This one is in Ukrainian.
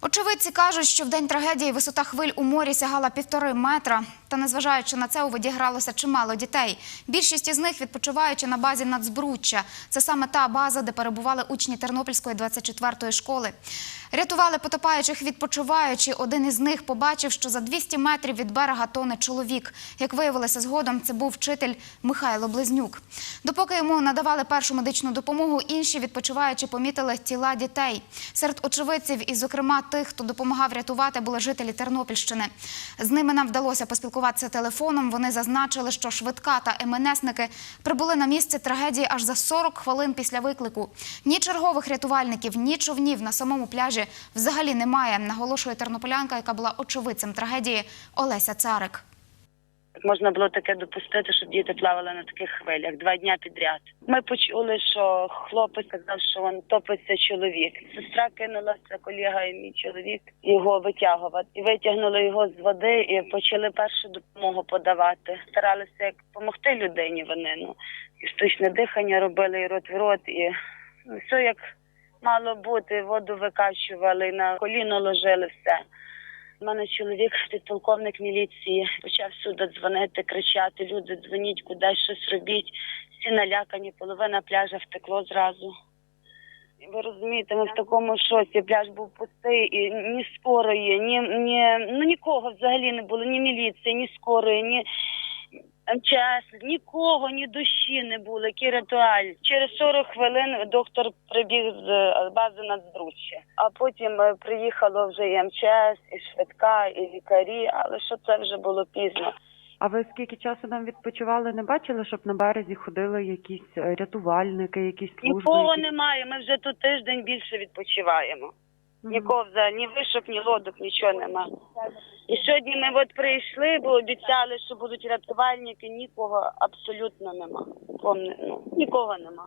Очевидці кажуть, що в день трагедії висота хвиль у морі сягала півтори метра. Та незважаючи на це, у воді гралося чимало дітей. Більшість із них відпочиваючи на базі Нацбруччя. Це саме та база, де перебували учні Тернопільської 24-ї школи. Рятували потопаючих відпочиваючи. Один із них побачив, що за 200 метрів від берега тоне чоловік. Як виявилося згодом, це був вчитель Михайло Близнюк. Допоки йому надавали першу медичну допомогу, інші відпочиваючи помітили тіла дітей. Серед очевидців, і, зокрема, тих, хто допомагав рятувати, були жителі Тернопільщини. З ними нам вдалося поспілкуватися телефоном. Вони зазначили, що швидка та МНСники прибули на місце трагедії аж за 40 хвилин після виклику. Ні чергових рятувальників, ні човнів на самому пляжі взагалі немає, наголошує тернополянка, яка була очевидцем трагедії Олеся Царик. Можна було таке допустити, щоб діти плавали на таких хвилях два дня підряд. Ми почули, що хлопець сказав, що він топиться чоловік. Сестра кинулася, колега і мій чоловік його витягувати. І витягнули його з води і почали першу допомогу подавати. Старалися як допомогти людині. Вони ну і штучне дихання робили, і рот в рот, і ну, все як мало бути. Воду викачували, на коліно ложили все. У мене чоловік, підполковник міліції, почав сюди дзвонити, кричати: люди, дзвоніть кудись, щось робіть. Всі налякані, половина пляжа втекло зразу. Ви розумієте, ми в такому шоці. Пляж був пустий, і ні скорої, ні, ні ну нікого взагалі не було, ні міліції, ні скорої, ні МЧС, нікого, ні душі не було. Який ритуаль. Через 40 хвилин доктор прибіг з е, бази Нацбруччя. А потім е, приїхало вже і МЧС, і швидка, і лікарі, але що це вже було пізно. А ви скільки часу там відпочивали? Не бачили, щоб на березі ходили якісь е, рятувальники, якісь служби? Нікого якісь? немає. Ми вже тут тиждень більше відпочиваємо. Нікого взагалі, ні вишок, ні лодок, нічого нема. І сьогодні ми от прийшли, бо обіцяли, що будуть рятувальники. Нікого абсолютно нема. Помни, ну, нікого нема.